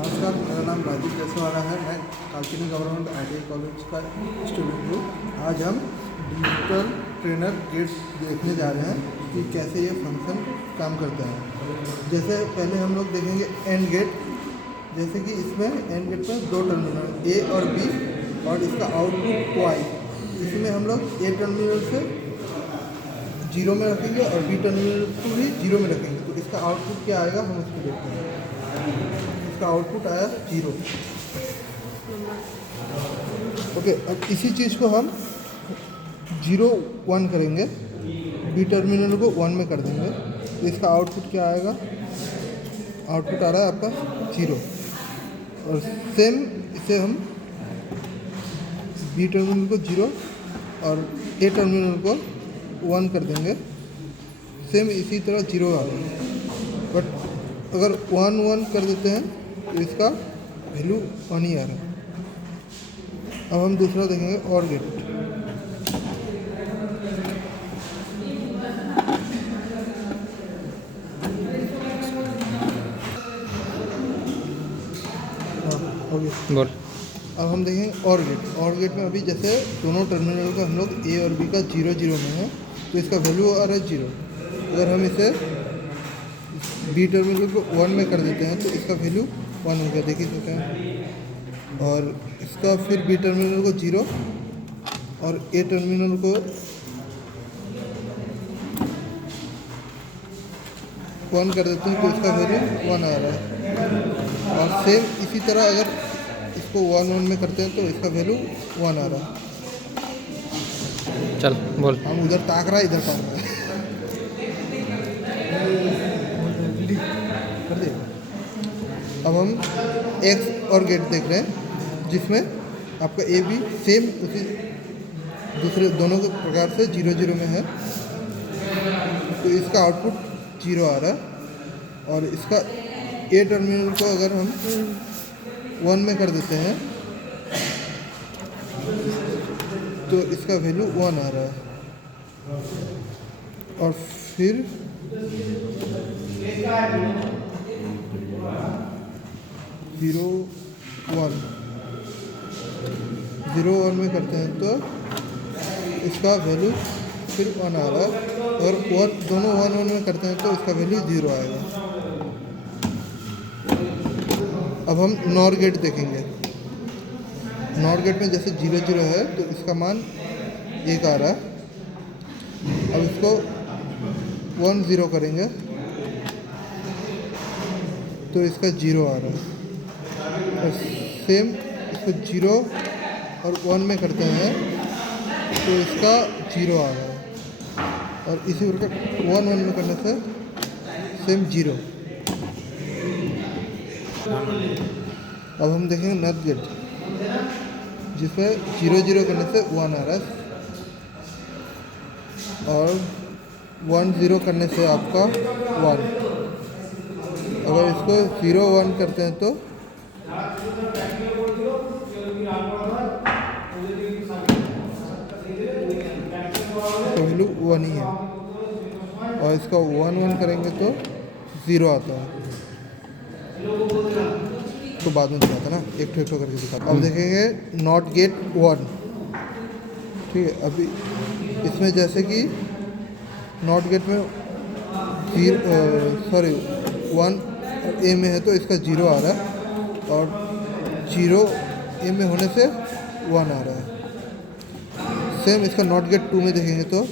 नमस्कार, मेरा नाम राजीव जैसवाल है। मैं कालचिनी गवर्नमेंट ITI कॉलेज का स्टूडेंट हूँ। आज हम डिजिटल ट्रेनर गेट्स देखने जा रहे हैं कि कैसे ये फंक्शन काम करता है। जैसे पहले हम लोग देखेंगे एंड गेट। जैसे कि इसमें एंड गेट में दो टर्मिनल A और B और इसका आउटपुट Y। इसमें हम लोग A टर्मिनल से 0 में रखेंगे और B टर्मिनल को भी 0 में रखेंगे। तो इसका आउटपुट क्या आएगा हम इसको देखते हैं। इसका आउटपुट आया 0। ओके, अब इसी चीज़ को हम 0 1 करेंगे, B टर्मिनल को 1 में कर देंगे। तो इसका आउटपुट क्या आएगा? आउटपुट आ रहा है आपका 0। और सेम इसे हम B टर्मिनल को 0 और A टर्मिनल को 1 कर देंगे। सेम इसी तरह 0 आ रहा है। बट अगर 1 1 कर देते हैं तो इसका वैल्यू 1 ही आ रहा है। अब हम दूसरा देखेंगे और गेट। बोल। अब हम देखेंगे और गेट। और गेट में अभी जैसे दोनों टर्मिनल का हम लोग A और B का 0 0 में है तो इसका वैल्यू आ रहा है 0। अगर हम इसे B टर्मिनल को 1 में कर देते हैं तो इसका वैल्यू 1 हो गया, देख ही सकते हैं। और इसका फिर B टर्मिनल को 0 और A टर्मिनल को 1 कर देते हैं तो इसका वैल्यू 1 आ रहा है। और सेम इसी तरह अगर इसको 1 1 में करते हैं तो इसका वैल्यू 1 आ रहा है। चल बोल। हम उधर ताक रहा है, इधर ताक रहा है। कर दे। अब हम X और गेट देख रहे हैं जिसमें आपका A भी सेम उसी दूसरे दोनों के प्रकार से 0 0 में है। तो इसका आउटपुट 0 आ रहा है। और इसका A टर्मिनल को अगर हम 1 में कर देते हैं तो इसका वैल्यू 1 आ रहा है। और फिर 0 1 में करते हैं तो इसका वैल्यू फिर 1 आ रहा है। और दोनों 1 1 में करते हैं तो इसका वैल्यू 0 आएगा। अब हम नॉर गेट देखेंगे। नॉर गेट में जैसे 0 0 है तो इसका मान 1 आ रहा है। अब इसको 1 0 करेंगे तो इसका 0 आ रहा है। और सेम इसको 0 और 1 में करते हैं तो इसका 0 आ रहा है। और इसी प्रकार 1 1 में करने से सेम 0। अब हम देखेंगे नॉट गेट जिसमें 0 0 करने से 1 आ रहा है और 1 0 करने से आपका 1। अगर इसको 0 1 करते हैं तो वैल्यू 1 ही है। और इसका 1 1 करेंगे तो 0 आता है। तो बाद में दिखाता ना, एक ठो करके दिखाता। अब देखेंगे नॉट गेट 1। ठीक है, अभी इसमें जैसे कि नॉट गेट में 1 A में है तो इसका 0 आ रहा है। और 0 A में होने से 1 आ रहा है। सेम इसका नॉट गेट 2 में देखेंगे तो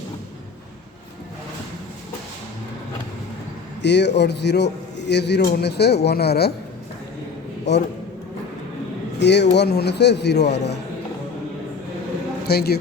A और 0 होने से 1 आ रहा है और A 1 होने से 0 आ रहा है। Thank you.